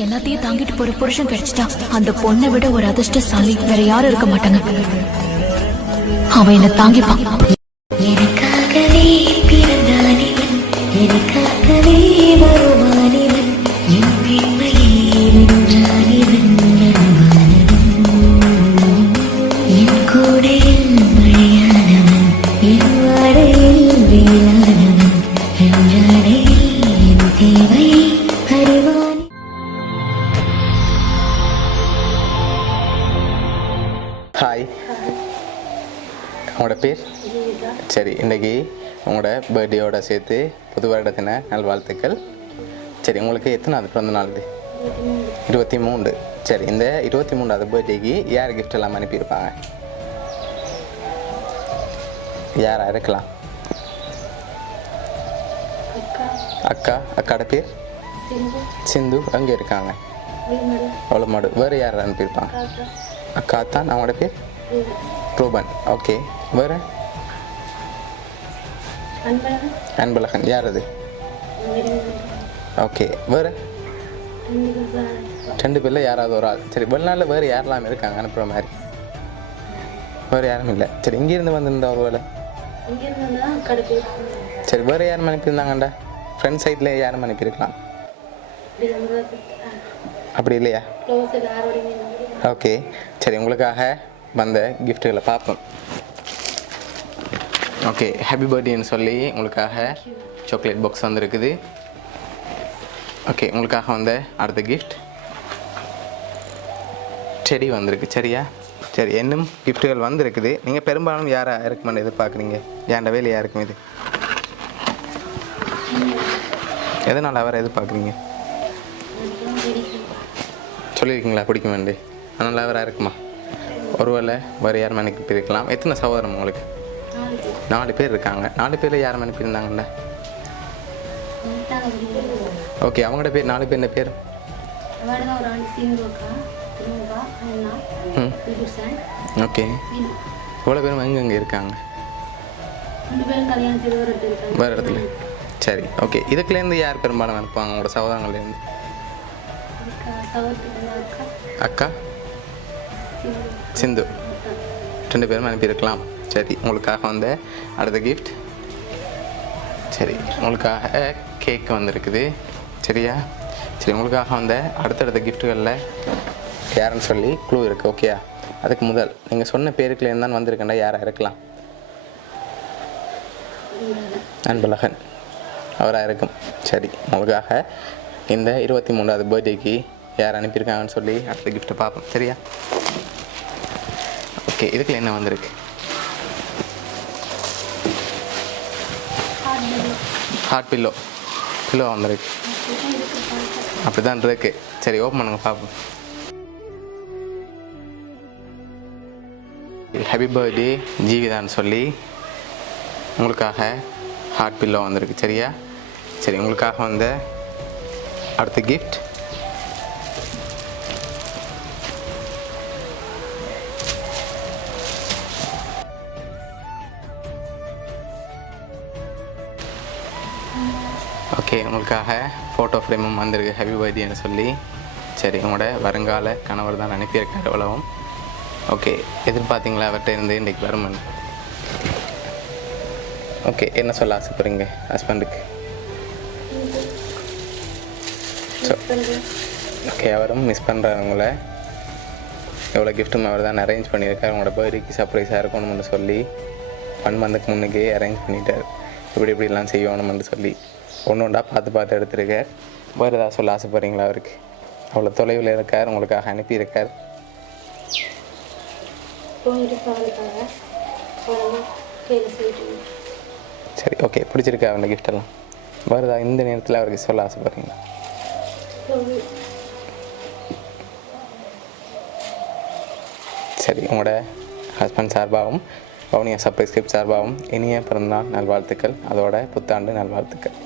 எல்லாத்தையும் தாங்கிட்டு போற புருஷன் கிடைச்சிட்டா அந்த பொண்ணை விட ஒரு அதிர்ஷ்டசாலி வேற யாரும் இருக்க மாட்டாங்க. அவன் என்ன தாங்கிப்பான். எனக்காகவே பிறந்தானிவன், எனக்காகவே வருவானிவன், என் பெண்மையை வென்றானிவன், என் கூடையில் மழையானவன், என் வாடையில் வேளானவன், என் ஜாடையில் என் தேவையை அறிவான். ஹாய், உங்களோட பேர்? சரி, இன்றைக்கி உங்களோட பர்த்டேயோட சேர்த்து புது வருடத்தின நல்வாழ்த்துக்கள். சரி, உங்களுக்கு எத்தனாவது பிறந்த நாள் இது? 23. சரி, இந்த 23வது பர்த்டேக்கு யார் கிஃப்ட் எல்லாம் அனுப்பியிருப்பாங்க? யாராக இருக்கலாம்? அக்காட பேர் சிந்து. அங்கே இருக்காங்க அவ்வளோ மாடு. வேறு யார் அனுப்பியிருப்பாங்க? அக்கா தான். அவங்களோட பேர் ரூபன். ஓகே, வேறு? அன்பழகன். யார் அது? ஓகே, வேறு? 2 பேரில் யாராவது ஒரு ஆள். சரி, வெளிநாட்டில் வேறு யாரெல்லாம் இருக்காங்க அனுப்புகிற மாதிரி? வேறு யாரும் இல்லை. சரி, இங்கேருந்து வந்திருந்தா ஒரு வேலை? சரி, வேறு யாரும் அனுப்பியிருந்தாங்கண்டா? ஃப்ரெண்ட் சைடில் யாரும் அனுப்பியிருக்கலாம்? அப்படி இல்லையா? ஓகே, சரி, உங்களுக்காக வந்த கிஃப்ட்டுகளை பார்ப்போம். ஓகே, ஹாப்பி பர்த்டேன்னு சொல்லி உங்களுக்காக சாக்லேட் பாக்ஸ் வந்துருக்குது. ஓகே, உங்களுக்காக வந்த அடுத்த கிஃப்ட் செடி வந்திருக்கு. சரியா? சரி, இன்னும் கிஃப்ட்டுகள் வந்திருக்குது. நீங்கள் பெரும்பாலும் யாராக இருக்குமென்னு எதிர்பார்க்குறீங்க? ஏன்ட வேலையாக இருக்கும் இது? எதனால் அவரை எதிர்பார்க்குறீங்க? சொல்லியிருக்கீங்களா பிடிக்கும் வேண்டி? அதனால் அவராக இருக்குமா? ஒருவேளை வேறு யாரும் அனுப்பியிருக்கலாம். எத்தனை சகோதரம் உங்களுக்கு? 4 பேர் இருக்காங்க. 4 பேரில் யாரும் அனுப்பியிருந்தாங்கண்ணா? ஓகே, அவங்களோட பேர் 4 பேர் என்ன பேர்? ஓகே, இவ்வளோ பேரும் எங்கெங்கே இருக்காங்க? வேறு இடத்துல. சரி, ஓகே, இதுக்குலேருந்து யார் பெரும்பாலும் அனுப்புவாங்க உங்களோட சகோதரங்கள்லேருந்து? அக்கா சிந்து 2 பேரும் அனுப்பியிருக்கலாம். சரி, உங்களுக்காக வந்த அடுத்த கிஃப்ட். சரி, உங்களுக்காக கேக் வந்திருக்குது. சரியா? சரி, உங்களுக்காக வந்த அடுத்தடுத்த கிஃப்ட்டுகளில் யாருன்னு சொல்லி க்ளூ இருக்குது. ஓகேயா? அதுக்கு முதல் நீங்கள் சொன்ன பேருக்குலேருந்து தான் வந்திருக்கேன்டா. யாராக இருக்கலாம்? அன்பழகன் அவராக இருக்கும். சரி, உங்களுக்காக இந்த 23வது பர்த்டேக்கு யார் அனுப்பியிருக்காங்கன்னு சொல்லி அடுத்த கிஃப்ட்டை பார்ப்போம். சரியா? ஓகே, இதுக்குள்ள என்ன வந்திருக்கு? ஹார்ட் பில்லோ வந்திருக்கு. அப்படி தான் இருக்கு. சரி, ஓப்பன் பண்ணுங்க பார்ப்போம். ஹாப்பி பர்த்டே ஜீவிதான்னு சொல்லி உங்களுக்காக ஹார்ட் பில்லோ வந்திருக்கு. சரியா? சரி, உங்களுக்காக வந்த அடுத்த கிஃப்ட் ஓகே, உங்களுக்காக ஃபோட்டோ ஃப்ரேமும் வந்திருக்கு. ஹாப்பி பர்த்டேன்னு சொல்லி. சரி, உங்களோட வருங்கால கணவர் தான் அனுப்பியிருக்காரு எவ்வளவும். ஓகே, எதிர்பார்த்தீங்களா அவர்கிட்ட இருந்து இன்றைக்கி வருமன்? ஓகே, என்ன சொல்ல ஆசைப்படுறீங்க ஹஸ்பண்டுக்கு? ஓகே, அவரும் மிஸ் பண்ணுறாரு உங்களை. எவ்வளோ கிஃப்ட்டும் அவர் தான் அரேஞ்ச் பண்ணியிருக்காரு. உங்களோட பர்த்டேக்கு சர்ப்ரைஸாக இருக்கணும்னு சொல்லி 1 மந்த்துக்கு முன்னுக்கே அரேஞ்ச் பண்ணிட்டார். இப்படிலாம் செய்யணும்னு சொல்லி ஒன்று பார்த்து எடுத்திருக்கார். வேறு ஏதாவது சொல்ல ஆசைப்படுறீங்களா அவருக்கு? அவ்வளோ தொலைவில் இருக்கார், உங்களுக்காக அனுப்பியிருக்கார். சரி, ஓகே, பிடிச்சிருக்கா அவனோட கிஃப்டெல்லாம்? வேறு ஏதாவது இந்த நேரத்தில் அவருக்கு சொல்ல ஆசைப்படுறீங்களா? சரி, உங்களோட ஹஸ்பண்ட் சார்பாகவும் வவுனியா சர்ப்ரைஸ் கிஃப்ட் சார்பாகவும் இனிய பிறந்தநாள் நல்வாழ்த்துக்கள். அதோட புத்தாண்டு நல்வாழ்த்துக்கள்.